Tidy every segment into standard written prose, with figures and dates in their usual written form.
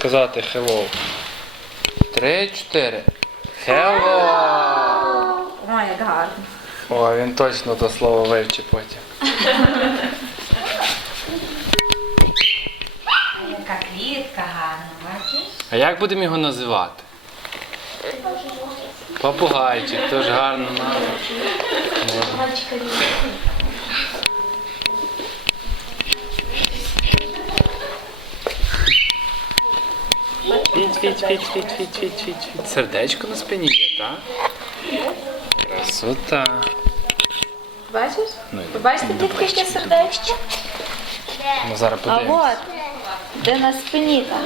сказати hello. 3, 4. Hello! Ой, як гарно. О, він точно то слово вивчить потім. Яка квітка гарна, бачиш? А як будемо його називати? Попугайчик, теж гарна назва. Фіть. Сердечко на спині є, так? Красота. Бачиш? Ну, Ви бачите, дітки, яке сердечко? Ну, зараз А подивимось. от, де на спині там.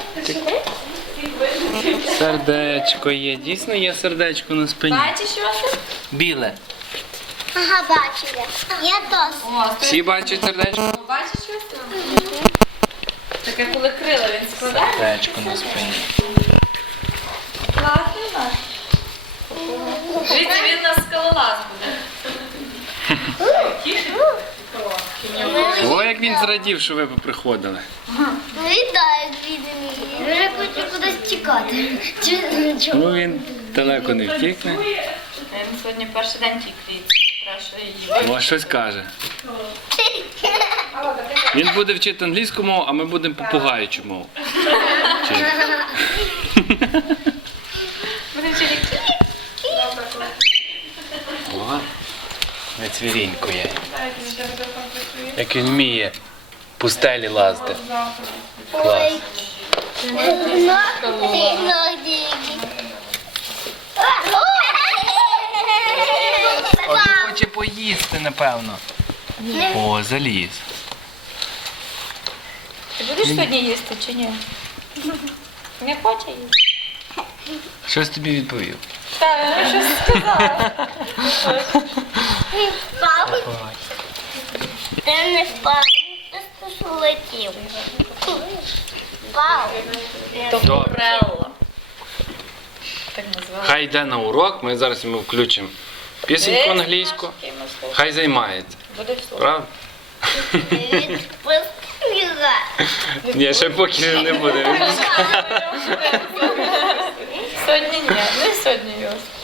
Сердечко є, дійсно є сердечко на спині. Бачиш, Йосип? Біле. Ага, бачу я. Я теж. О, Всі бачать сердечко? бачиш, Йосип? Таке, коли крила він складає. Сердечко на спині. Класний наш. Дивіться, він на скалолаз буде. О, як він зрадів, що ви поприходили. Вітаю, бідний. Вже хочу кудись тікати. Ну він далеко не втікне. Він сьогодні перший день тік квітці, кращої її. О, щось каже. Він буде вчити англійську мову, а ми будемо попугаючу мову. Вчити. Будемо вчити О, вицвірінькує. Як він вміє пустелі лазити. Клас. О, він хоче поїсти, напевно. О, заліз. Ти будеш сьогодні їсти чи ні? Не хоче їсти? Щось тобі відповів. Так, він щось сказав. Ти не впав, ти просто летів. Впав. Добре. Так називаємо. Хай йде на урок, ми зараз йому включимо пісеньку англійську. Хай займається. Буде все. Правда? Відпусти його. Ні, ще поки не буде. Сьогодні ні, не сьогодні Йосип.